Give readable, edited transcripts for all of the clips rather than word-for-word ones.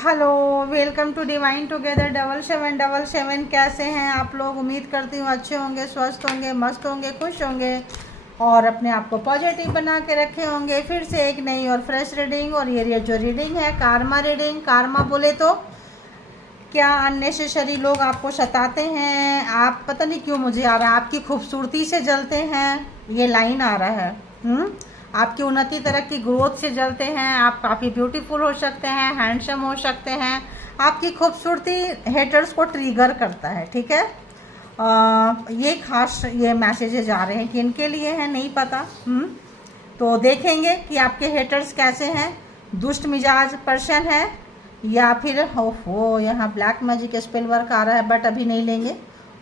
Hello, welcome to divine together 7777। कैसे हैं आप लोग? उम्मीद करती हूँ अच्छे होंगे, स्वस्थ होंगे, मस्त होंगे, खुश होंगे और अपने आप को पॉजिटिव बना के रखे होंगे। फिर से एक नई और फ्रेश रीडिंग। और ये जो रीडिंग है कारमा रीडिंग। कारमा बोले तो क्या अननेसेसरी लोग आपको सताते हैं, आप पता नहीं क्यों मुझे आ रहा है आपकी खूबसूरती से जलते हैं, ये लाइन आ रहा है। आपकी उन्नति तरक्की ग्रोथ से जलते हैं। आप काफ़ी ब्यूटीफुल हो सकते हैं, हैंडसम हो सकते हैं। आपकी खूबसूरती हेटर्स को ट्रिगर करता है, ठीक है। ये खास ये मैसेजेस आ रहे हैं कि इनके लिए हैं, नहीं पता। तो देखेंगे कि आपके हेटर्स कैसे हैं। दुष्ट मिजाज पर्सन है या फिर हो यहाँ ब्लैक मैजिक स्पेल वर्क आ रहा है, बट अभी नहीं लेंगे।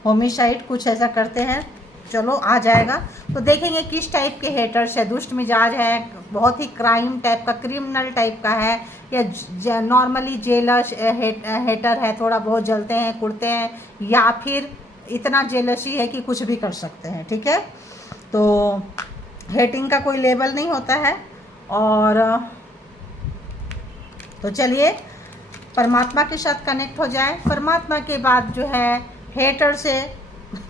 होमिसाइड कुछ ऐसा करते हैं, चलो आ जाएगा। तो देखेंगे किस टाइप के हेटर्स है। दुष्ट मिजाज है, बहुत ही क्राइम टाइप का, क्रिमिनल टाइप का है, या नॉर्मली जेलस हेटर है, थोड़ा बहुत जलते हैं, कुड़ते हैं, या फिर इतना जेलसी है कि कुछ भी कर सकते हैं, ठीक है। तो हेटिंग का कोई लेवल नहीं होता है। और तो चलिए परमात्मा के साथ कनेक्ट हो जाए। परमात्मा के बाद जो है हेटर से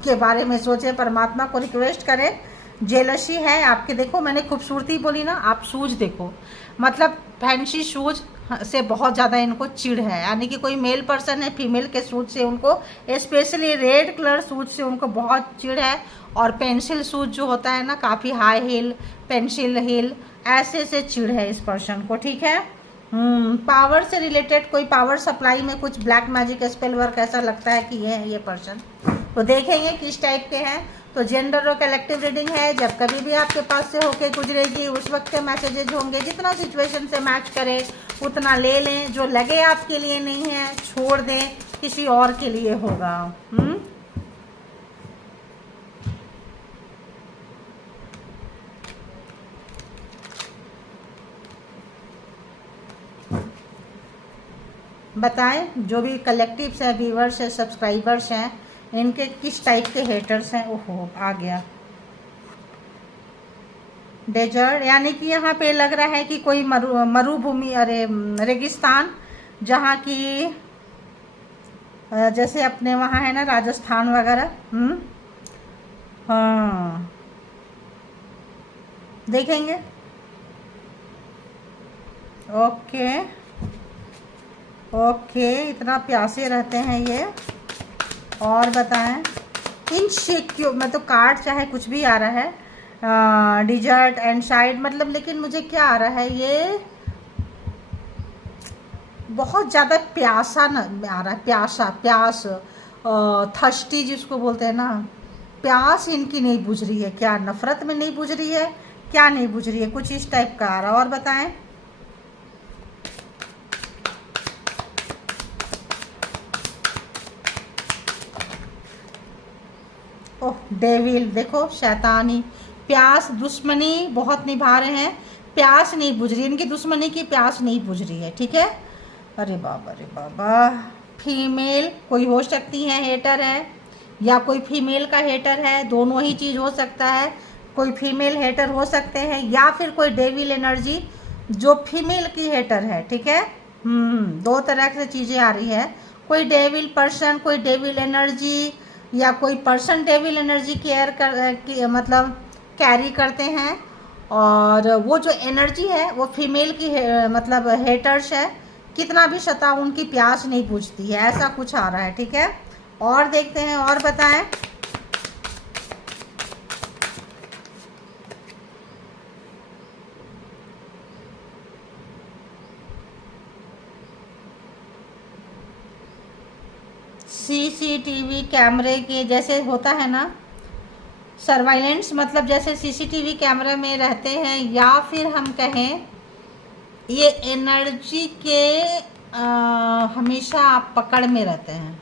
के बारे में सोचे, परमात्मा को रिक्वेस्ट करें। जेलसी है आपके, देखो मैंने खूबसूरती बोली ना, आप शूज देखो, मतलब फैंसी शूज से बहुत ज़्यादा इनको चिढ़ है। यानी कि कोई मेल पर्सन है, फीमेल के शूज से उनको, स्पेशली रेड कलर शूज से उनको बहुत चिढ़ है। और पेंसिल शूज जो होता है ना, काफ़ी हाई हील, पेंसिल हील, ऐसे से चिढ़ है इस पर्सन को, ठीक है। पावर से रिलेटेड कोई पावर सप्लाई में कुछ ब्लैक मैजिक स्पेल वर्क ऐसा लगता है कि ये पर्सन। तो देखेंगे किस टाइप के हैं। तो जेंडर और कलेक्टिव रीडिंग है, जब कभी भी आपके पास से होके गुजरेगी उस वक्त के मैसेजेज होंगे। जितना सिचुएशन से मैच करे उतना ले लें, जो लगे आपके लिए नहीं है छोड़ दें, किसी और के लिए होगा। बताएं जो भी कलेक्टिव्स है, व्यूवर्स है, सब्सक्राइबर्स हैं, इनके किस टाइप के हेटर्स हैं। ओहो आ गया डेजर्ट, यानी कि यहाँ पे लग रहा है कि कोई मरुभूमि, अरे रेगिस्तान, जहाँ की जैसे अपने वहाँ है ना राजस्थान वगैरह। हाँ देखेंगे। ओके ओके, इतना प्यासे रहते हैं ये। और बताएं इनसिक्योर, मतलब कार्ड चाहे कुछ भी आ रहा है, डिजर्ट एंड साइड मतलब, लेकिन मुझे क्या आ रहा है, ये बहुत ज़्यादा प्यासा न आ रहा है, प्यास थर्स्टी जिसको बोलते हैं ना, प्यास इनकी नहीं बुझ रही है। क्या नफरत में नहीं बुझ रही है, क्या नहीं बुझ रही है, कुछ इस टाइप का आ रहा है। और बताएं ओह डेविल, देखो शैतानी, प्यास दुश्मनी बहुत निभा रहे हैं, प्यास नहीं बुझ रही, इनकी दुश्मनी की प्यास नहीं बुझ रही है, ठीक है। अरे बाबा, फीमेल कोई हो सकती है, हेटर है, या कोई फीमेल का हेटर है, दोनों ही चीज़ हो सकता है। कोई फीमेल हेटर हो सकते हैं, या फिर कोई डेविल एनर्जी जो फीमेल की हेटर है, ठीक है। दो तरह से चीज़ें आ रही है। कोई डेविल पर्सन, कोई डेविल एनर्जी, या कोई पर्सन डेविल एनर्जी मतलब कैरी करते हैं। और वो जो एनर्जी है वो फीमेल की मतलब हेटर्स है, कितना भी सता उनकी प्यास नहीं बुझती है, ऐसा कुछ आ रहा है, ठीक है। और देखते हैं, और बताएं सीसीटीवी कैमरे के जैसे होता है ना, सर्वाइलेंस, मतलब जैसे सीसीटीवी कैमरे में रहते हैं, या फिर हम कहें ये एनर्जी के हमेशा आप पकड़ में रहते हैं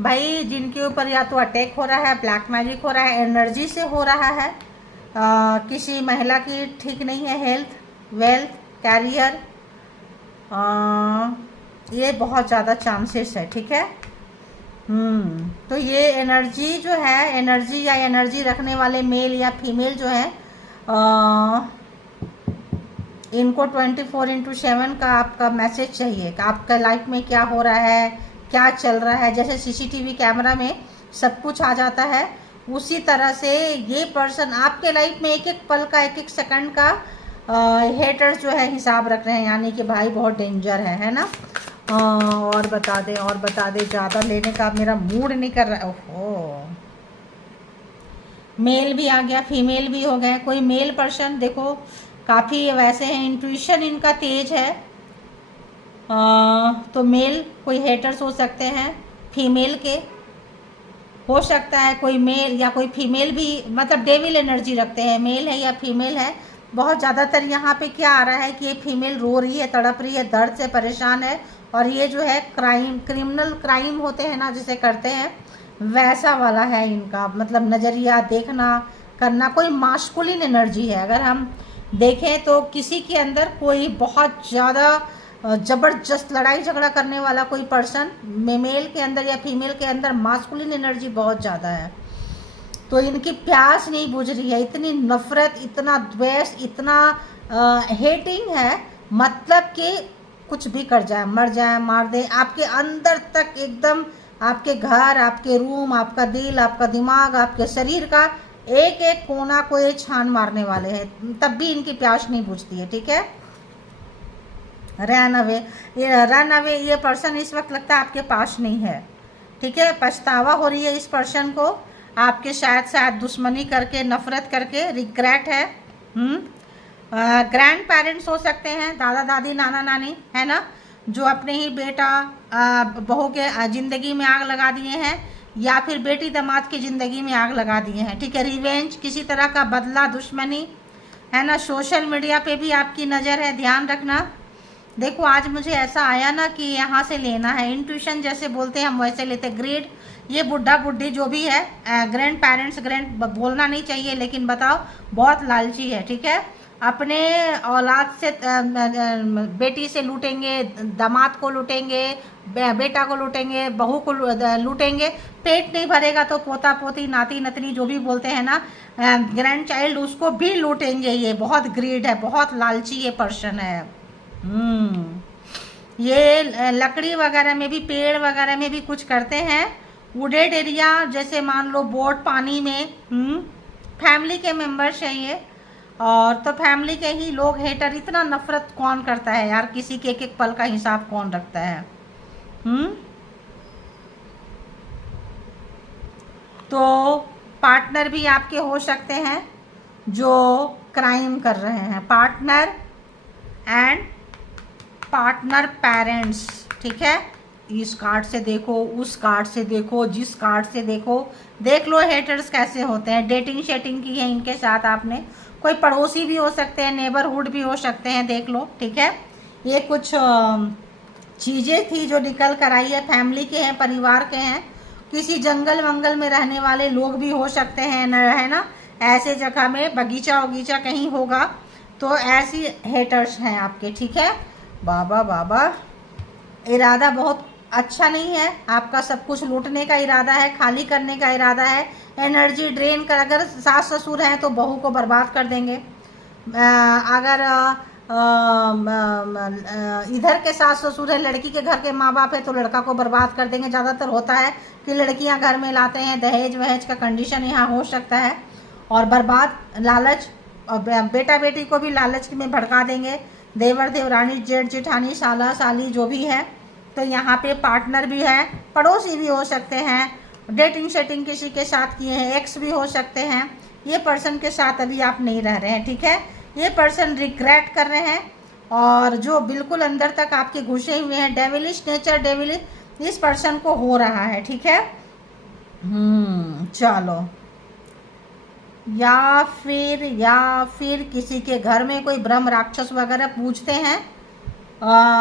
भाई, जिनके ऊपर या तो अटैक हो रहा है, ब्लैक मैजिक हो रहा है, एनर्जी से हो रहा है। किसी महिला की ठीक नहीं है हेल्थ, वेल्थ, कैरियर, ये बहुत ज़्यादा चांसेस है, ठीक है। तो ये एनर्जी जो है, एनर्जी या एनर्जी रखने वाले मेल या फीमेल जो है, इनको 24/7 का आपका मैसेज चाहिए कि आपका लाइफ में क्या हो रहा है, क्या चल रहा है। जैसे सीसीटीवी कैमरा में सब कुछ आ जाता है, उसी तरह से ये पर्सन आपके लाइफ में एक एक पल का, एक एक सेकंड का हेटर्स जो है हिसाब रख रहे हैं, यानी कि भाई बहुत डेंजर है ना। और बता दें, और बता दें, ज़्यादा लेने का मेरा मूड नहीं कर रहा है। ओहो, मेल भी आ गया, फीमेल भी हो गए। कोई मेल पर्सन देखो काफ़ी वैसे हैं, इंट्यूशन इनका तेज है। तो मेल कोई हेटर्स हो सकते हैं, फीमेल के हो सकता है कोई मेल या कोई फीमेल भी, मतलब डेविल एनर्जी रखते हैं, मेल है या फीमेल है। बहुत ज़्यादातर यहाँ पे क्या आ रहा है कि ये फीमेल रो रही है, तड़प रही है, दर्द से परेशान है, और ये जो है क्रिमिनल क्राइम होते हैं ना जिसे करते हैं, वैसा वाला है इनका, मतलब नज़रिया, देखना, करना। कोई मास्कुलिन एनर्जी है। अगर हम देखें तो किसी के अंदर कोई बहुत ज़्यादा ज़बरदस्त लड़ाई झगड़ा करने वाला कोई पर्सन, मेल के अंदर या फीमेल के अंदर मास्कुलिन एनर्जी बहुत ज़्यादा है। तो इनकी प्यास नहीं बुझ रही है, इतनी नफरत, इतना द्वेष, इतना हेटिंग है, मतलब कि कुछ भी कर जाए, मर जाए, मार दे, आपके अंदर तक एकदम, आपके घर, आपके रूम, आपका दिल, आपका दिमाग, आपके शरीर का एक एक कोना को ये छान मारने वाले हैं, तब भी इनकी प्यास नहीं बुझती है। ठीक है, रन अवे ये पर्सन इस वक्त लगता है आपके पास नहीं है। ठीक है, पछतावा हो रही है इस पर्सन को, आपके शायद दुश्मनी करके, नफरत करके, रिग्रेट है। ग्रैंड पेरेंट्स हो सकते हैं, दादा दादी, नाना नानी, है ना, जो अपने ही बेटा बहू के ज़िंदगी में आग लगा दिए हैं, या फिर बेटी दामाद की ज़िंदगी में आग लगा दिए हैं। ठीक है, रिवेंज, किसी तरह का बदला, दुश्मनी, है ना। सोशल मीडिया पे भी आपकी नज़र है, ध्यान रखना। देखो आज मुझे ऐसा आया ना कि यहाँ से लेना है, इंट्यूशन जैसे बोलते हैं हम वैसे लेते। ग्रेड, ये बुढ़ा बुढ़ी जो भी है, ग्रैंड पेरेंट्स, ग्रैंड बोलना नहीं चाहिए, लेकिन बताओ बहुत लालची है। ठीक है, अपने औलाद से, बेटी से लूटेंगे, दामाद को लूटेंगे, बेटा को लूटेंगे, बहू को लूटेंगे, पेट नहीं भरेगा तो पोता पोती, नाती नतनी जो भी बोलते हैं ना, ग्रैंड चाइल्ड, उसको भी लूटेंगे। ये बहुत ग्रीड है, बहुत लालची ये पर्सन है। ये लकड़ी वगैरह में भी, पेड़ वगैरह में भी कुछ करते हैं। वुडेड एरिया, जैसे मान लो बोट, पानी में, फैमिली के मेंबर्स हैं ये, और तो फैमिली के ही लोग हेटर। इतना नफरत कौन करता है यार, किसी के एक एक पल का हिसाब कौन रखता है। तो पार्टनर भी आपके हो सकते हैं जो क्राइम कर रहे हैं, पार्टनर एंड पार्टनर पेरेंट्स। ठीक है, इस कार्ड से देखो, उस कार्ड से देखो, जिस कार्ड से देखो, देख लो हेटर्स कैसे होते हैं। डेटिंग शेटिंग की है इनके साथ आपने, कोई पड़ोसी भी हो सकते हैं, नेबरहुड भी हो सकते हैं, देख लो। ठीक है, ये कुछ चीज़ें थी जो निकल कर आई है, फैमिली के हैं, परिवार के हैं, किसी जंगल वंगल में रहने वाले लोग भी हो सकते हैं, है ना, ऐसे जगह में बगीचा वगीचा कहीं होगा, तो ऐसी हेटर्स हैं आपके। ठीक है, बाबा बाबा, इरादा बहुत अच्छा नहीं है आपका, सब कुछ लूटने का इरादा है, खाली करने का इरादा है, एनर्जी ड्रेन कर। अगर सास ससुर हैं तो बहू को बर्बाद कर देंगे, अगर इधर के सास ससुर है, लड़की के घर के माँ बाप है, तो लड़का को बर्बाद कर देंगे। ज़्यादातर होता है कि लड़कियां घर में लाते हैं, दहेज वहेज का कंडीशन यहाँ हो सकता है, और बर्बाद, लालच, और बेटा बेटी को भी लालच में भड़का देंगे, देवर देवरानी, जेठ जेठानी, साला साली जो भी है। तो यहाँ पे पार्टनर भी है, पड़ोसी भी हो सकते हैं, डेटिंग शेटिंग किसी के साथ किए हैं, एक्स भी हो सकते हैं। ये पर्सन के साथ अभी आप नहीं रह रहे हैं। ठीक है, ये पर्सन रिग्रेट कर रहे हैं, और जो बिल्कुल अंदर तक आपके घुसे हुए हैं, डेविलिश नेचर, डेविलिश इस पर्सन को हो रहा है। ठीक है, चलो, या फिर किसी के घर में कोई ब्रह्म राक्षस वगैरह पूजते हैं,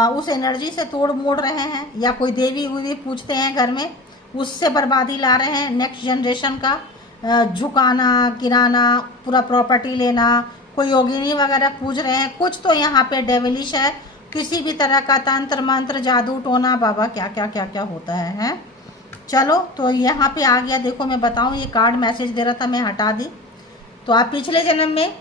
उस एनर्जी से तोड़ मोड़ रहे हैं, या कोई देवी उवी पूजते हैं घर में, उससे बर्बादी ला रहे हैं। नेक्स्ट जनरेशन का झुकाना, गिराना, पूरा प्रॉपर्टी लेना, कोई योगिनी वगैरह पूज रहे हैं, कुछ तो यहाँ पे डेविलिश है, किसी भी तरह का तंत्र मंत्र, जादू टोना, बाबा क्या क्या क्या क्या होता है। चलो, तो यहाँ पे आ गया। देखो मैं बताऊँ, ये कार्ड मैसेज दे रहा था, मैं हटा दी। तो आप पिछले जन्म में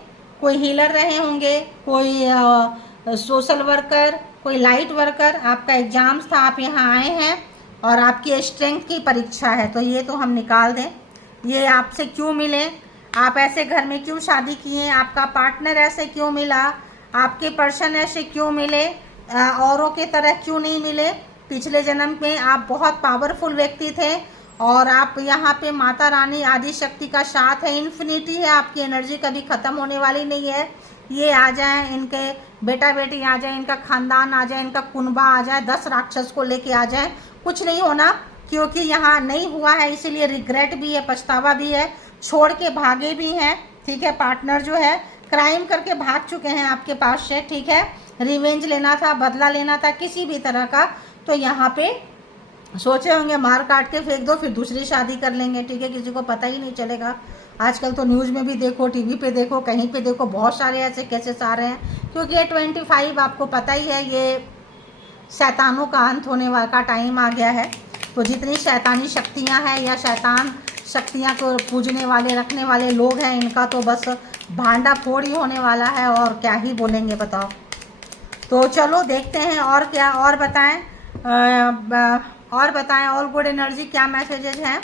कोई हीलर रहे होंगे, कोई सोशल वर्कर, कोई लाइट वर्कर, आपका एग्ज़ाम्स था, आप यहाँ आए हैं और आपकी स्ट्रेंथ की परीक्षा है, तो ये तो हम निकाल दें। ये आपसे क्यों मिले, आप ऐसे घर में क्यों शादी किए, आपका पार्टनर ऐसे क्यों मिला, आपके पर्सन ऐसे क्यों मिले, औरों के तरह क्यों नहीं मिले। पिछले जन्म में आप बहुत पावरफुल व्यक्ति थे और आप यहाँ पे माता रानी आदि शक्ति का साथ है, इन्फिनिटी है, आपकी एनर्जी कभी ख़त्म होने वाली नहीं है। ये आ जाए, इनके बेटा बेटी आ जाए, इनका खानदान आ जाए, इनका कुनबा आ जाए, 10 राक्षस को लेके आ जाए, कुछ नहीं होना, क्योंकि यहाँ नहीं हुआ है, इसीलिए रिग्रेट भी है, पछतावा भी है, छोड़ के भागे भी हैं। ठीक है, पार्टनर जो है क्राइम करके भाग चुके हैं आपके पास से। ठीक है, रिवेंज लेना था, बदला लेना था किसी भी तरह का, तो यहाँ पे सोचे होंगे मार काट के फेंक दो, फिर दूसरी शादी कर लेंगे। ठीक है, किसी को पता ही नहीं चलेगा। आजकल तो न्यूज़ में भी देखो, टीवी पे देखो, कहीं पे देखो, बहुत सारे ऐसे केसेस आ रहे हैं, क्योंकि ये 25 आपको पता ही है, ये शैतानों का अंत होने वाला का टाइम आ गया है। तो जितनी शैतानी शक्तियां हैं या शैतान शक्तियां को पूजने वाले रखने वाले लोग हैं, इनका तो बस भांडा फोड़ ही होने वाला है, और क्या ही बोलेंगे बताओ। तो चलो देखते हैं और क्या, और बताएं ऑल गुड एनर्जी क्या मैसेजेस हैं।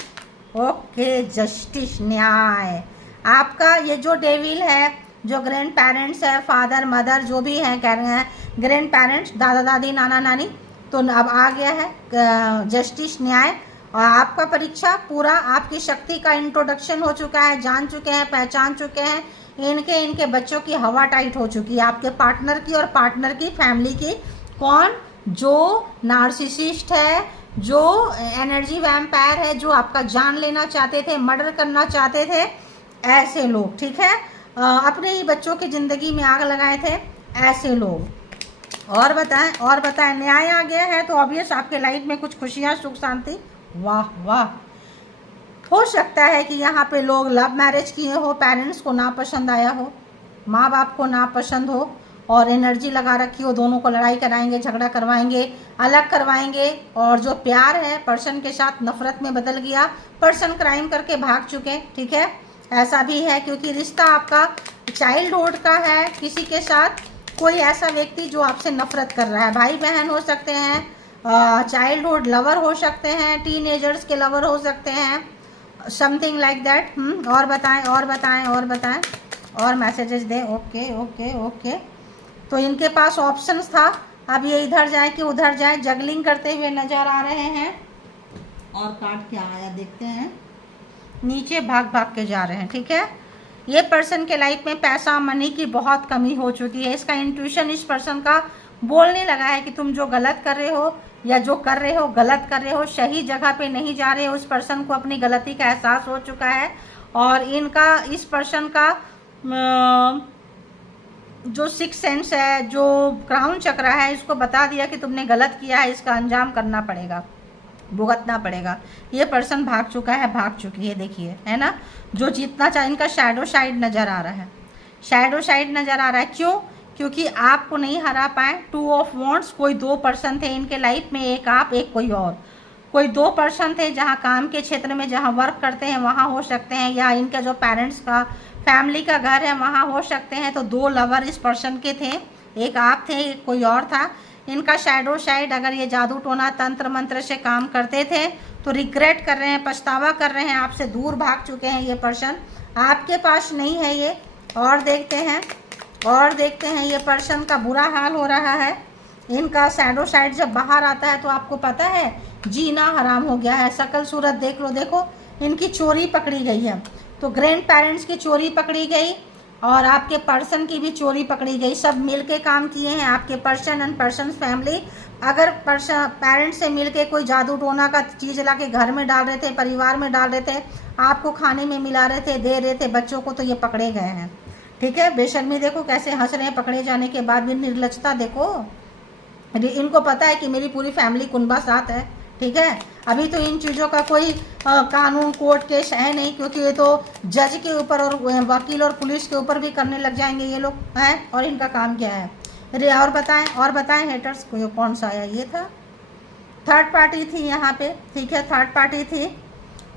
ओके, जस्टिस, न्याय। आपका ये जो डेविल है, जो ग्रैंड पेरेंट्स है, फादर मदर जो भी हैं, कह रहे हैं ग्रैंड पेरेंट्स, दादा दादी नाना नानी, तो अब आ गया है जस्टिस, न्याय। और आपका परीक्षा पूरा, आपकी शक्ति का इंट्रोडक्शन हो चुका है, जान चुके हैं, पहचान चुके हैं, इनके बच्चों की हवा टाइट हो चुकी है, आपके पार्टनर की और पार्टनर की फैमिली की। कौन? जो नार्सिसिस्ट है, जो एनर्जी वैम्पायर है, जो आपका जान लेना चाहते थे, मर्डर करना चाहते थे, ऐसे लोग। ठीक है, अपने ही बच्चों की ज़िंदगी में आग लगाए थे, ऐसे लोग। और बताएं न्याय आ गया है, तो ऑब्वियस आपके लाइफ में कुछ खुशियाँ, सुख शांति। वाह वाह। हो सकता है कि यहाँ पे लोग लव मैरिज किए हो, पेरेंट्स को नापसंद आया हो, माँ बाप को नापसंद हो, और एनर्जी लगा रखी हो, दोनों को लड़ाई कराएंगे, झगड़ा करवाएंगे, अलग करवाएंगे, और जो प्यार है पर्सन के साथ नफरत में बदल गया, पर्सन क्राइम करके भाग चुके। ठीक है, ऐसा भी है, क्योंकि रिश्ता आपका चाइल्डहुड का है किसी के साथ, कोई ऐसा व्यक्ति जो आपसे नफरत कर रहा है, भाई बहन हो सकते हैं, चाइल्डहुड लवर हो सकते हैं, टीनेजर्स के लवर हो सकते हैं, समथिंग लाइक दैट। और मैसेजेस दें। ओके। तो इनके पास ऑप्शंस था, अब ये इधर जाए कि उधर जाए, जगलिंग करते हुए नजर आ रहे हैं। और कार्ड क्या आया देखते हैं, नीचे भाग के जा रहे हैं। ठीक है, ये पर्सन के लाइफ में पैसा मनी की बहुत कमी हो चुकी है। इसका इंट्यूशन इस पर्सन का बोलने लगा है कि तुम जो गलत कर रहे हो या जो कर रहे हो गलत कर रहे हो, सही जगह पे नहीं जा रहे हो। उस पर्सन को अपनी गलती का एहसास हो चुका है, और इस पर्सन का जो सिक्स सेंस है, जो क्राउन चक्र है, इसको बता दिया कि तुमने गलत किया है, इसका अंजाम करना पड़ेगा, भुगतना पड़ेगा। ये पर्सन भाग चुका है, भाग चुकी है, देखिए, है ना। जो जीतना चाहे, इनका शैडो साइड नज़र आ रहा है, शैडो साइड नज़र आ रहा है। क्यों? क्योंकि आपको नहीं हरा पाए। 2 ऑफ वॉन्ड्स, कोई 2 पर्सन थे इनके लाइफ में, एक आप, एक कोई और, कोई 2 पर्सन थे, जहाँ काम के क्षेत्र में जहाँ वर्क करते हैं वहाँ हो सकते हैं, या इनका जो पेरेंट्स का फैमिली का घर है वहाँ हो सकते हैं। तो 2 लवर इस पर्सन के थे, एक आप थे, एक कोई और था। इनका शैडो साइड, अगर ये जादू टोना तंत्र मंत्र से काम करते थे तो रिग्रेट कर रहे हैं, पछतावा कर रहे हैं, आपसे दूर भाग चुके हैं ये पर्सन, आपके पास नहीं है ये। और देखते हैं ये पर्सन का बुरा हाल हो रहा है। इनका शैडो साइड जब बाहर आता है तो आपको पता है जीना हराम हो गया है। शकल सूरत देख लो, देखो, इनकी चोरी पकड़ी गई है। तो ग्रैंड पेरेंट्स की चोरी पकड़ी गई और आपके पर्सन की भी चोरी पकड़ी गई। सब मिलके काम किए हैं, आपके पर्सन एंड पर्सन फैमिली। अगर पेरेंट्स से मिलके कोई जादू टोना का चीज़ ला के घर में डाल रहे थे, परिवार में डाल रहे थे, आपको खाने में मिला रहे थे, दे रहे थे बच्चों को, तो ये पकड़े गए हैं। ठीक है, बेशर्मी देखो कैसे हंस रहे हैं, पकड़े जाने के बाद भी निर्लजता देखो। इनको पता है कि मेरी पूरी फैमिली कुनबा साथ है। ठीक है, अभी तो इन चीज़ों का कोई कानून कोर्ट केस है नहीं, क्योंकि ये तो जज के ऊपर और वकील और पुलिस के ऊपर भी करने लग जाएंगे ये लोग हैं। और इनका काम क्या है? और बताएं हेटर्स को। कौन सा आया? ये था, थर्ड पार्टी थी यहाँ पे। ठीक है, थर्ड पार्टी थी,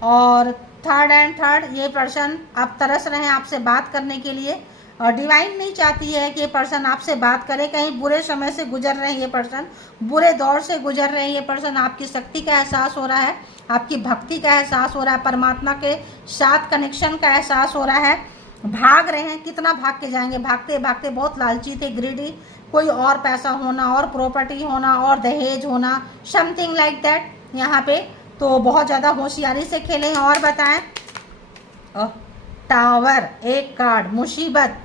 और थर्ड ये पर्सन अब तरस रहे हैं आपसे बात करने के लिए। और डिवाइन नहीं चाहती है कि ये पर्सन आपसे बात करे, कहीं बुरे समय से गुजर रहे हैं ये पर्सन, बुरे दौर से गुजर रहे हैं ये पर्सन। आपकी शक्ति का एहसास हो रहा है, आपकी भक्ति का एहसास हो रहा है, परमात्मा के साथ कनेक्शन का एहसास हो रहा है। भाग रहे हैं, कितना भाग के जाएंगे, भागते भागते बहुत लालची थे, ग्रीडी, कोई और पैसा होना और प्रॉपर्टी होना और दहेज होना, समथिंग लाइक दैट यहाँ पे। तो बहुत ज़्यादा होशियारी से खेले हैं। और बताएं, टावर, एक कार्ड, मुसीबत।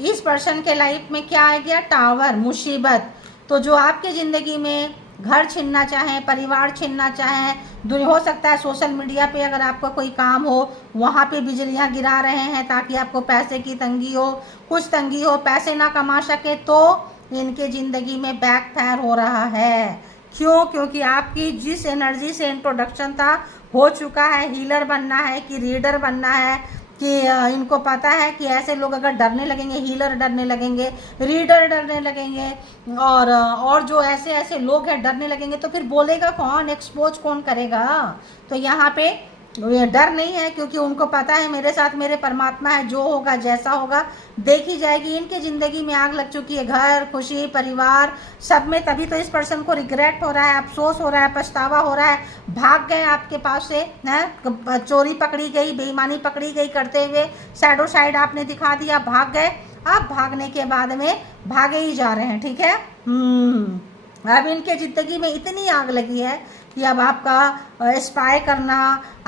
इस पर्सन के लाइफ में क्या आ गया, टावर, मुसीबत। तो जो आपके ज़िंदगी में घर छीनना चाहें, परिवार छीनना चाहें, हो सकता है सोशल मीडिया पे अगर आपका कोई काम हो वहाँ पे बिजलियाँ गिरा रहे हैं ताकि आपको पैसे की तंगी हो, कुछ तंगी हो, पैसे ना कमा सके, तो इनके ज़िंदगी में बैकफायर हो रहा है। क्यों? क्योंकि आपकी जिस एनर्जी से इंट्रोडक्शन था हो चुका है, हीलर बनना है कि रीडर बनना है, कि इनको पता है कि ऐसे लोग अगर डरने लगेंगे, हीलर डरने लगेंगे, रीडर डरने लगेंगे, और जो ऐसे ऐसे लोग हैं डरने लगेंगे, तो फिर बोलेगा कौन, एक्सपोज कौन करेगा। तो यहाँ पे ये डर नहीं है, क्योंकि उनको पता है मेरे साथ मेरे परमात्मा है, जो होगा जैसा होगा देखी जाएगी। इनके ज़िंदगी में आग लग चुकी है, घर, खुशी, परिवार, सब में। तभी तो इस पर्सन को रिग्रेट हो रहा है, अफसोस हो रहा है, पछतावा हो रहा है। भाग गए आपके पास से, है चोरी पकड़ी गई, बेईमानी पकड़ी गई करते हुए, शैडो साइड आपने दिखा दिया, भाग गए। अब भागने के बाद में भागे ही जा रहे हैं, ठीक है। अब इनके ज़िंदगी में इतनी आग लगी है कि अब आपका स्पाई करना,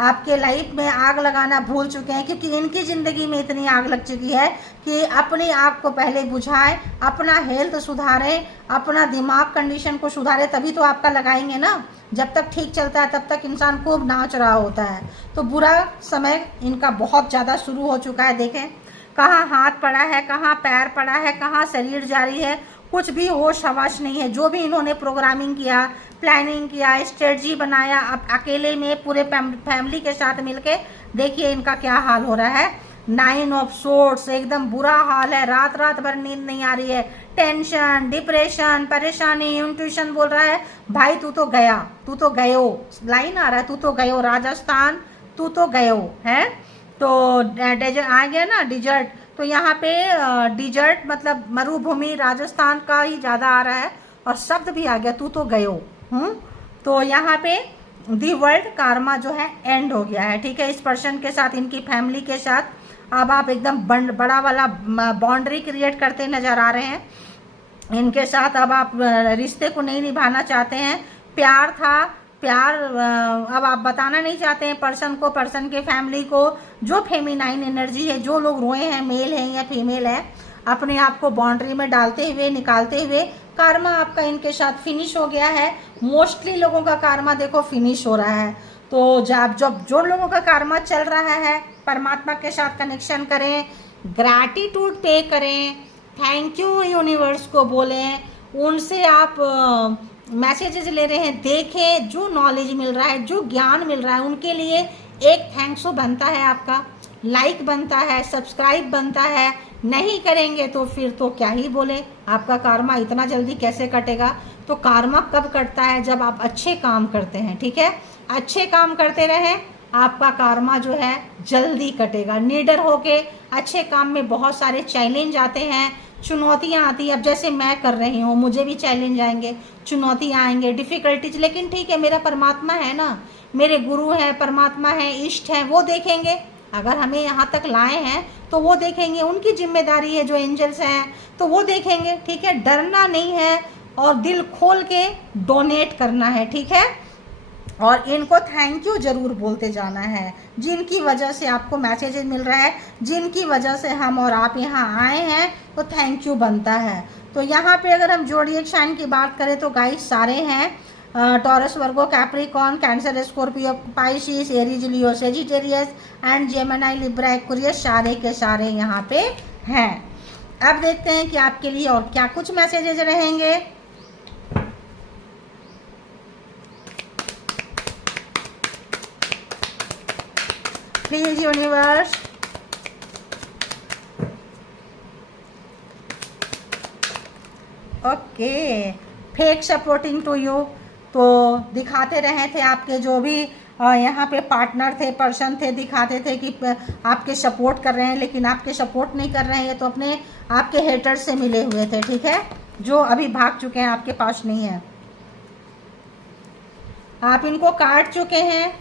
आपके लाइफ में आग लगाना भूल चुके हैं, क्योंकि इनकी ज़िंदगी में इतनी आग लग चुकी है कि अपनी आग को पहले बुझाएं, अपना हेल्थ सुधारें, अपना दिमाग कंडीशन को सुधारें, तभी तो आपका लगाएंगे ना। जब तक ठीक चलता है तब तक इंसान खूब नाच रहा होता है। तो बुरा समय इनका बहुत ज़्यादा शुरू हो चुका है। देखें कहाँ हाथ पड़ा है, कहाँ पैर पड़ा है, कहाँ शरीर जारी है, कुछ भी होश हवास नहीं है। जो भी इन्होंने प्रोग्रामिंग किया, प्लानिंग किया, स्ट्रेटजी बनाया, अब अकेले में पूरे फैमिली के साथ मिलके देखिए इनका क्या हाल हो रहा है। 9 ऑफ सोर्ड्स, एकदम बुरा हाल है। रात रात भर नींद नहीं आ रही है, टेंशन, डिप्रेशन, परेशानी। इंट्यूशन बोल रहा है भाई तू तो गया, तू तो गयो, लाइन आ रहा है, तू तो गयो राजस्थान, तू तो गयो है। तो डेजर्ट आ गया ना, डिजर्ट। तो यहाँ पे डिजर्ट मतलब मरुभूमि, राजस्थान का ही ज़्यादा आ रहा है, और शब्द भी आ गया तू तो गयो। तो यहाँ पे दी वर्ल्ड कार्मा जो है एंड हो गया है, ठीक है। इस पर्सन के साथ, इनकी फैमिली के साथ अब आप एकदम बड़ा वाला बाउंड्री क्रिएट करते नज़र आ रहे हैं। इनके साथ अब आप रिश्ते को नहीं निभाना चाहते हैं। प्यार था, प्यार अब आप बताना नहीं चाहते हैं पर्सन को, पर्सन के फैमिली को। जो फेमिनाइन एनर्जी है, जो लोग रोए हैं, मेल है या फीमेल है, अपने आप को बाउंड्री में डालते हुए, निकालते हुए, कार्मा आपका इनके साथ फिनिश हो गया है। मोस्टली लोगों का कार्मा देखो फिनिश हो रहा है। तो जब जो लोगों का कार्मा चल रहा है, परमात्मा के साथ कनेक्शन करें, ग्रैटिट्यूड पे करें, थैंक यू यूनिवर्स को बोलें, उनसे आप मैसेजेस ले रहे हैं, देखें जो नॉलेज मिल रहा है, जो ज्ञान मिल रहा है, उनके लिए एक थैंक्स बनता है, आपका लाइक बनता है, सब्सक्राइब बनता है। नहीं करेंगे तो फिर तो क्या ही बोले, आपका कार्मा इतना जल्दी कैसे कटेगा। तो कार्मा कब कटता है, जब आप अच्छे काम करते हैं, ठीक है। अच्छे काम करते रहें, आपका कार्मा जो है जल्दी कटेगा। नीडर होके अच्छे काम में बहुत सारे चैलेंज आते हैं, चुनौतियाँ आती हैं। अब जैसे मैं कर रही हूँ, मुझे भी चैलेंज आएंगे, चुनौतियाँ आएंगे, डिफ़िकल्टीज, लेकिन ठीक है, मेरा परमात्मा है ना, मेरे गुरु हैं, परमात्मा है, इष्ट हैं, वो देखेंगे। अगर हमें यहाँ तक लाए हैं तो वो देखेंगे, उनकी जिम्मेदारी है, जो एंजल्स हैं तो वो देखेंगे, ठीक है। डरना नहीं है और दिल खोल के डोनेट करना है, ठीक है। और इनको थैंक यू ज़रूर बोलते जाना है, जिनकी वजह से आपको मैसेजेस मिल रहा है, जिनकी वजह से हम और आप यहाँ आए हैं, तो थैंक यू बनता है। तो यहाँ पे अगर हम जोडिएक साइन की बात करें तो गाइस सारे हैं, taurus, Virgo, Capricorn, cancer, Scorpio, Pisces, Aries, Leo, Sagittarius and Gemini, Libra, Aquarius, सारे के सारे यहाँ पे हैं। अब देखते हैं कि आपके लिए और क्या कुछ मैसेजेस रहेंगे। Please universe, okay, fake supporting to you. तो दिखाते रहे थे आपके जो भी यहाँ पे पार्टनर थे, पर्सन थे, दिखाते थे कि आपके सपोर्ट कर रहे हैं, लेकिन आपके सपोर्ट नहीं कर रहे हैं। ये तो अपने आपके हेटर्स से मिले हुए थे, ठीक है, जो अभी भाग चुके हैं, आपके पास नहीं है। आप इनको काट चुके हैं।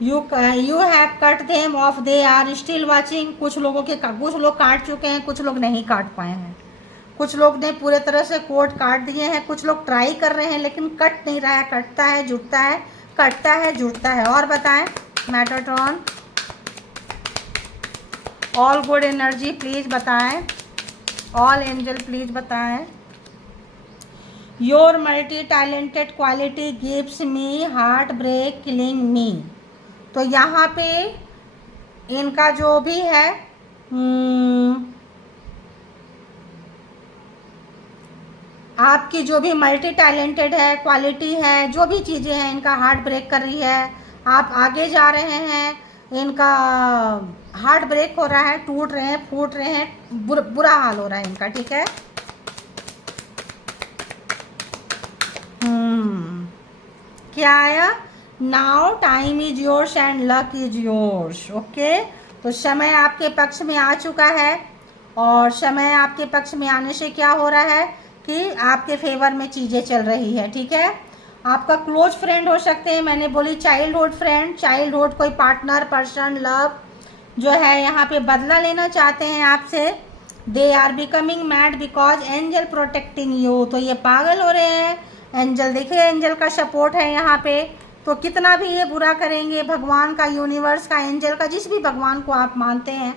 You have cut them off, they are still watching. कुछ लोग काट चुके हैं, कुछ लोग नहीं काट पाए हैं। कुछ लोग ने पूरे तरह से कोट काट दिए हैं, कुछ लोग ट्राई कर रहे हैं लेकिन कट नहीं रहा है। कटता है, जुड़ता है, कटता है, जुड़ता है। और बताएं Metatron, all good energy please बताएं, ऑल एंजल प्लीज़ बताएं। Your multi talented quality gives me heart break killing me. तो यहाँ पे इनका जो भी है आपकी जो भी मल्टी टैलेंटेड है, क्वालिटी है, जो भी चीज़ें हैं, इनका हार्ट ब्रेक कर रही है। आप आगे जा रहे हैं, इनका हार्ट ब्रेक हो रहा है, टूट रहे हैं, फूट रहे हैं, बुरा हाल हो रहा है इनका, ठीक है। क्या आया? Now time is yours and luck is yours. Okay, तो समय आपके पक्ष में आ चुका है, और समय आपके पक्ष में आने से क्या हो रहा है कि आपके फेवर में चीज़ें चल रही है, ठीक है। आपका क्लोज फ्रेंड हो सकते हैं, मैंने बोली चाइल्डहुड फ्रेंड, चाइल्डहुड कोई पार्टनर, पर्सन, लव जो है यहाँ पे बदला लेना चाहते हैं आपसे। They are becoming mad because angel protecting you. तो ये पागल हो रहे हैं। एंजल देखिए, एंजल का सपोर्ट है यहाँ पे। तो कितना भी ये बुरा करेंगे, भगवान का, यूनिवर्स का, एंजल का, जिस भी भगवान को आप मानते हैं,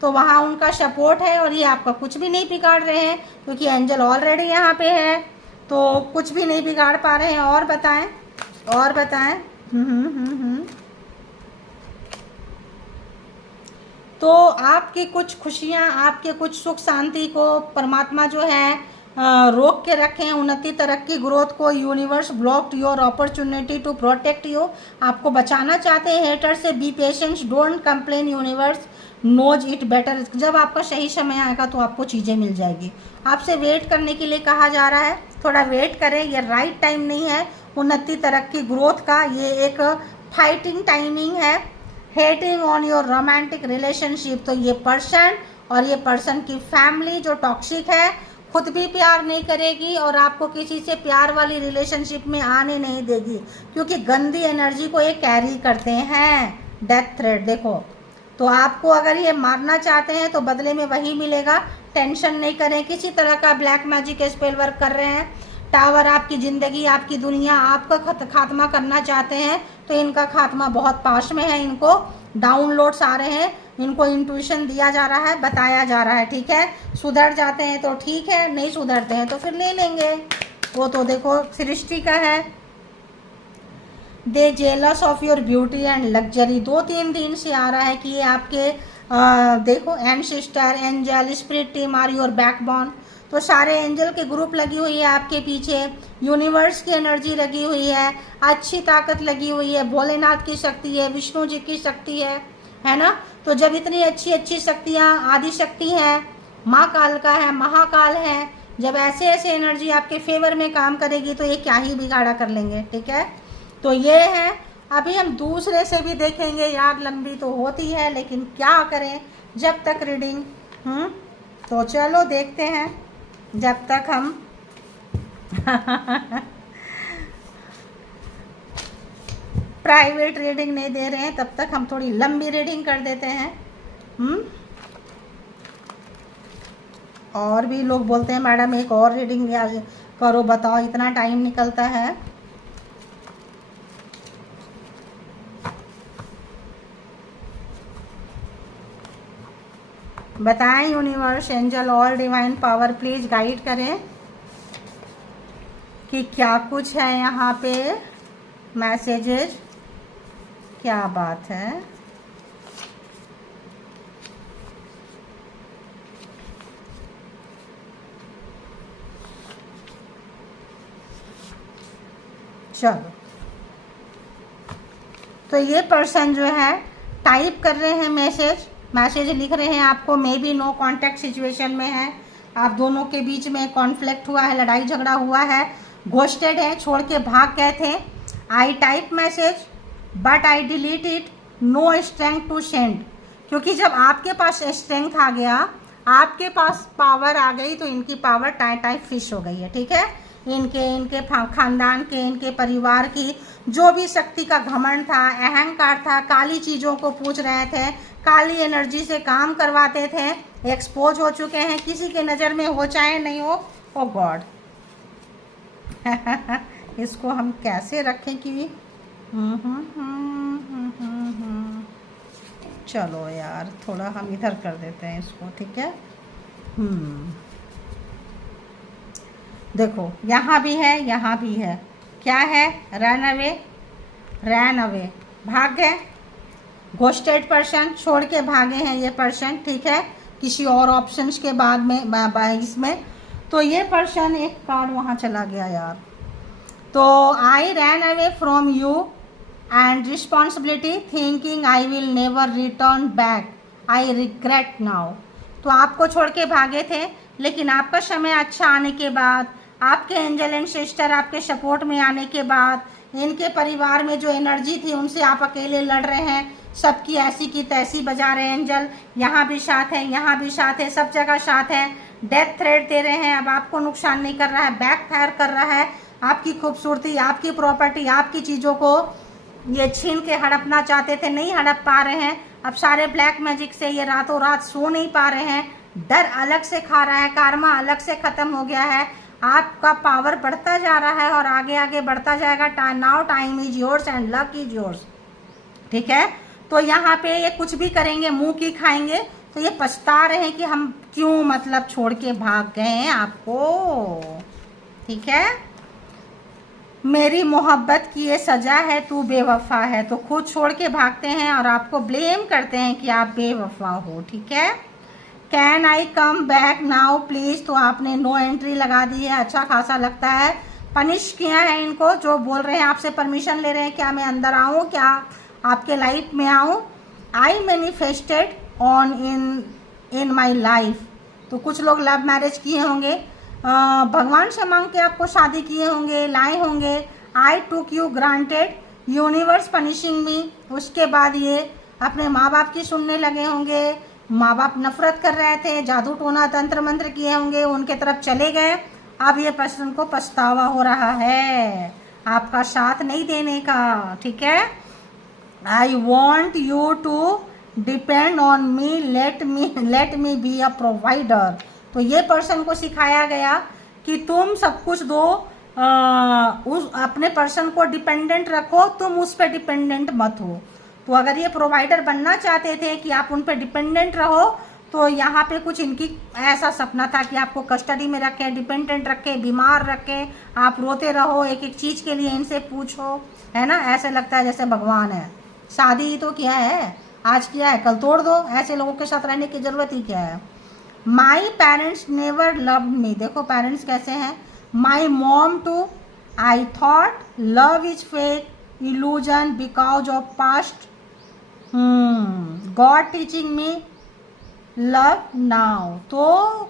तो वहाँ उनका सपोर्ट है, और ये आपका कुछ भी नहीं बिगाड़ रहे हैं, क्योंकि एंजल ऑलरेडी यहाँ पे है, तो कुछ भी नहीं बिगाड़ पा रहे हैं। और बताएं, और बताएं। तो आपकी कुछ खुशियाँ, आपके कुछ सुख शांति को परमात्मा जो है रोक के रखें, उन्नति, तरक्की, ग्रोथ को। Universe blocked your opportunity to protect you. आपको बचाना चाहते हैं हेटर से। Be patience, don't complain, universe knows it better. जब आपका सही समय आएगा तो आपको चीज़ें मिल जाएगी। आपसे वेट करने के लिए कहा जा रहा है, थोड़ा वेट करें, ये राइट टाइम नहीं है उन्नति, तरक्की, ग्रोथ का। ये एक फाइटिंग टाइमिंग है। Hating on your romantic relationship. तो ये पर्सन और ये पर्सन की फैमिली जो टॉक्सिक है, खुद भी प्यार नहीं करेगी और आपको किसी से प्यार वाली रिलेशनशिप में आने नहीं देगी, क्योंकि गंदी एनर्जी को ये कैरी करते हैं। डेथ थ्रेट देखो, तो आपको अगर ये मारना चाहते हैं तो बदले में वही मिलेगा। टेंशन नहीं करें। किसी तरह का ब्लैक मैजिक स्पेल वर्क कर रहे हैं, टावर आपकी ज़िंदगी, आपकी दुनिया, आपका खात्मा करना चाहते हैं, तो इनका खात्मा बहुत पास में है। इनको डाउनलोड्स आ रहे हैं, इनको इंट्यूशन दिया जा रहा है, बताया जा रहा है, ठीक है। सुधर जाते हैं तो ठीक है, नहीं सुधरते हैं तो फिर ले लेंगे। वो तो देखो सृष्टि का है। They jealous of your beauty and luxury. 2-3 दिन से आ रहा है कि ये आपके देखो ancestor, angel, spirit team are your backbone. तो सारे एंजल के ग्रुप लगी हुई है आपके पीछे, यूनिवर्स की एनर्जी लगी हुई है, अच्छी ताकत लगी हुई है, भोलेनाथ की शक्ति है, विष्णु जी की शक्ति है ना। तो जब इतनी अच्छी अच्छी शक्तियाँ, आदि शक्ति है, माँ काल का है, महाकाल है, जब ऐसे ऐसे एनर्जी आपके फेवर में काम करेगी तो ये क्या ही बिगाड़ा कर लेंगे, ठीक है। तो ये है। अभी हम दूसरे से भी देखेंगे, यार लंबी तो होती है लेकिन क्या करें जब तक रीडिंग। तो चलो देखते हैं, जब तक हम प्राइवेट रीडिंग नहीं दे रहे हैं तब तक हम थोड़ी लंबी रीडिंग कर देते हैं। और भी लोग बोलते हैं मैडम एक और रीडिंग करो, बताओ इतना टाइम निकलता है। बताएं universe, angel, all divine power please guide करें कि क्या कुछ है यहाँ पे मैसेजेस। क्या बात है। चलो, तो ये पर्सन जो है टाइप कर रहे हैं मैसेज लिख रहे हैं आपको। May be no contact situation में है, आप दोनों के बीच में कॉन्फ्लिक्ट हुआ है, लड़ाई झगड़ा हुआ है, घोस्टेड है, छोड़ के भाग गए थे। I type message but I delete it, no strength to send. क्योंकि जब आपके पास स्ट्रेंथ आ गया, आपके पास पावर आ गई, तो इनकी पावर टाई फिश हो गई है, ठीक है। इनके खानदान के, इनके परिवार की जो भी शक्ति का घमंड था, अहंकार था, काली चीज़ों को पूछ रहे थे, काली एनर्जी से काम करवाते थे, एक्सपोज हो चुके हैं, किसी के नज़र में हो चाहे नहीं हो। ओ गॉड इसको हम कैसे रखें कि चलो यार, थोड़ा हम इधर कर देते हैं इसको, ठीक है। देखो यहाँ भी है, यहाँ भी है, क्या है, रन अवे, रैन अवे, भाग गए, घोस्टेड पर्सन, छोड़ के भागे हैं ये पर्सन, ठीक है, किसी और ऑप्शंस के बाद में इसमें। तो ये पर्सन, एक कार्ड वहाँ चला गया यार। तो I ran away from you and responsibility thinking I will never return back, I regret now. तो आपको छोड़ के भागे थे, लेकिन आपका समय अच्छा आने के बाद, आपके एंजल एंड सिस्टर आपके सपोर्ट में आने के बाद, इनके परिवार में जो एनर्जी थी उनसे आप अकेले लड़ रहे हैं, सबकी ऐसी की तैसी बजा रहे हैं एंजल, यहाँ भी साथ है, यहाँ भी साथ है, सब जगह साथ है, डेथ थ्रेट दे रहे हैं। अब आपको नुकसान नहीं कर रहा है, बैक फायर कर रहा है, आपकी खूबसूरती, आपकी प्रॉपर्टी, आपकी चीज़ों को ये छीन के हड़पना चाहते थे, नहीं हड़प पा रहे हैं। अब सारे ब्लैक मैजिक से ये रातों रात सो नहीं पा रहे हैं, डर अलग से खा रहा है, कार्मा अलग से ख़त्म हो गया है, आपका पावर बढ़ता जा रहा है और आगे आगे बढ़ता जाएगा। Now time is yours and luck is yours, ठीक है। तो यहाँ पे ये कुछ भी करेंगे, मुंह की खाएंगे, तो ये पछता रहे हैं कि हम क्यों मतलब छोड़ के भाग गए हैं आपको, ठीक है। मेरी मोहब्बत की ये सजा है, तू बेवफा है। तो खुद छोड़ के भागते हैं और आपको ब्लेम करते हैं कि आप बेवफा हो, ठीक है। Can I come back now please, तो आपने नो एंट्री लगा दी है, अच्छा खासा लगता है। पनिश किया है इनको, जो बोल रहे हैं आपसे परमिशन ले रहे हैं, क्या मैं अंदर आऊँ, क्या आपके लाइफ में आऊँ। आई manifested on in my life. तो कुछ लोग लव मैरिज किए होंगे, भगवान से मांग के आपको शादी किए होंगे, लाए होंगे। I took you granted, universe punishing me. उसके बाद ये अपने माँ बाप की सुनने लगे होंगे, माँ बाप नफरत कर रहे थे, जादू टोना तंत्र मंत्र किए होंगे, उनके तरफ चले गए। अब ये पर्सन को पछतावा हो रहा है आपका साथ नहीं देने का, ठीक है। I want you to depend on me, let me be a provider. तो ये पर्सन को सिखाया गया कि तुम सब कुछ दो, उस अपने पर्सन को डिपेंडेंट रखो, तुम उस पर डिपेंडेंट मत हो। तो अगर ये प्रोवाइडर बनना चाहते थे कि आप उन पर डिपेंडेंट रहो, तो यहाँ पे कुछ इनकी ऐसा सपना था कि आपको कस्टडी में रखें, डिपेंडेंट रखें, बीमार रखें, आप रोते रहो, एक एक चीज़ के लिए इनसे पूछो, है ना। ऐसे लगता है जैसे भगवान है। शादी ही तो किया है, आज किया है कल तोड़ दो, ऐसे लोगों के साथ रहने की ज़रूरत ही क्या है। My parents never loved me. देखो पेरेंट्स कैसे हैं। My mom too, I thought love is fake, illusion because of past, god teaching me love now. तो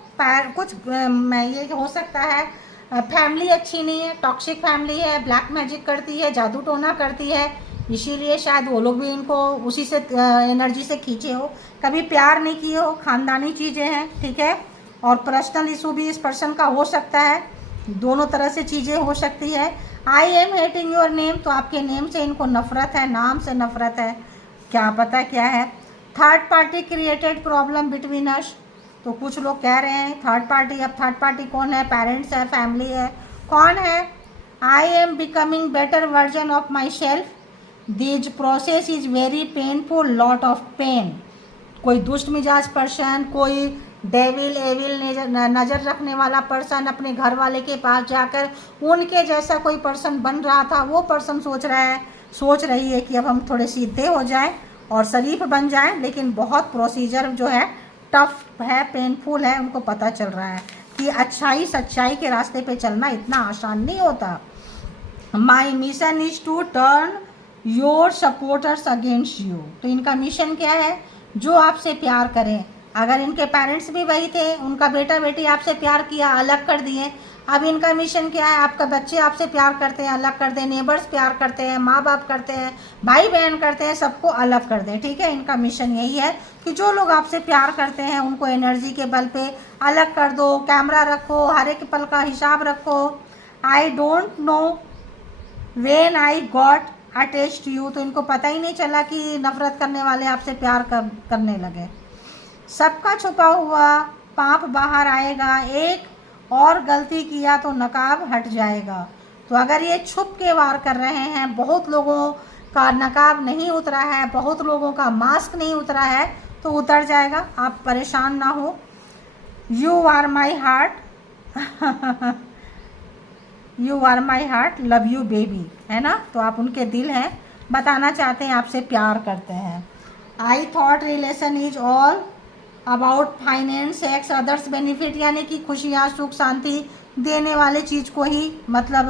कुछ मैं ये हो सकता है फैमिली अच्छी नहीं है, टॉक्सिक फैमिली है, ब्लैक मैजिक करती है, जादू टोना करती है, इसीलिए शायद वो लोग भी इनको उसी से एनर्जी से खींचे हो, कभी प्यार नहीं किए हो, खानदानी चीज़ें हैं, ठीक है। और पर्सनल इशू भी इस पर्सन का हो सकता है, दोनों तरह से चीज़ें हो सकती है। I M hating your name, तो आपके नेम से इनको नफरत है, नाम से नफरत है, क्या पता क्या है। Third party created problem between us. तो कुछ लोग कह रहे हैं थर्ड पार्टी। अब थर्ड पार्टी कौन है, पेरेंट्स है, फैमिली है, कौन है। I am becoming better version of my self, this process is very painful, lot of pain. कोई दुष्ट मिजाज पर्सन, कोई डेविल एविल नज़र रखने वाला पर्सन अपने घर वाले के पास जाकर उनके जैसा कोई पर्सन बन रहा था, वो पर्सन सोच रही है कि अब हम थोड़े सीधे हो जाएं और शरीफ बन जाएं, लेकिन बहुत प्रोसीजर जो है टफ है, पेनफुल है। उनको पता चल रहा है कि अच्छाई सच्चाई के रास्ते पे चलना इतना आसान नहीं होता। My mission is to turn your supporters against you. तो इनका मिशन क्या है, जो आपसे प्यार करें। अगर इनके पेरेंट्स भी वही थे, उनका बेटा बेटी आपसे प्यार किया, अलग कर दिए, अब इनका मिशन क्या है, आपका बच्चे आपसे प्यार करते हैं अलग कर दें, नेबर्स प्यार करते हैं, माँ बाप करते हैं, भाई बहन करते हैं, सबको अलग कर दें। ठीक है, इनका मिशन यही है कि जो लोग आपसे प्यार करते हैं उनको एनर्जी के बल पे अलग कर दो, कैमरा रखो, हर एक पल का हिसाब रखो। I don't know when I got attached you, तो इनको पता ही नहीं चला कि नफरत करने वाले आपसे प्यार करने लगे। सबका छुपा हुआ पाप बाहर आएगा, एक और गलती किया तो नकाब हट जाएगा। तो अगर ये छुप के वार कर रहे हैं, बहुत लोगों का नकाब नहीं उतरा है, बहुत लोगों का मास्क नहीं उतरा है, तो उतर जाएगा, आप परेशान ना हो। You are my heart you are my heart, love you baby, है ना। तो आप उनके दिल हैं, बताना चाहते हैं आपसे प्यार करते हैं। I thought relation is all about finance, sex, others benefit, यानी कि खुशियाँ, सुख, शांति देने वाले चीज़ को ही, मतलब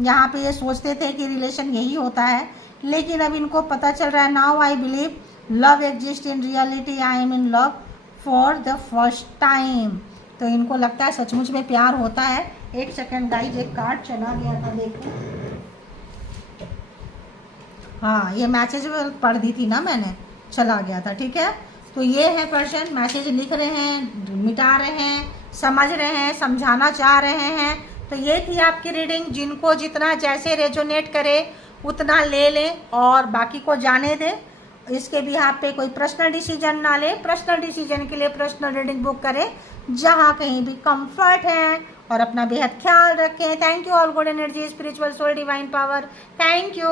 यहाँ पे ये सोचते थे कि रिलेशन यही होता है, लेकिन अब इनको पता चल रहा है, now I believe love exist in reality, I am in love for the first time. तो इनको लगता है सचमुच में प्यार होता है। एक सेकंड गाइस, एक कार्ड चला गया था, देखो। हाँ, ये मैसेज पढ़ दी थी ना मैंने, चला गया था। ठीक है, तो ये है पर्सन, मैसेज लिख रहे हैं, मिटा रहे हैं, समझ रहे हैं, समझाना चाह रहे हैं। तो ये थी आपकी रीडिंग। जिनको जितना जैसे रेजोनेट करे उतना ले लें और बाकी को जाने दें। इसके भी आप पे कोई पर्सनल डिसीजन ना ले। पर्सनल डिसीजन के लिए पर्सनल रीडिंग बुक करें जहाँ कहीं भी कंफर्ट है, और अपना बेहद ख्याल रखें। Thank you all good energy, spiritual soul, divine power. Thank you.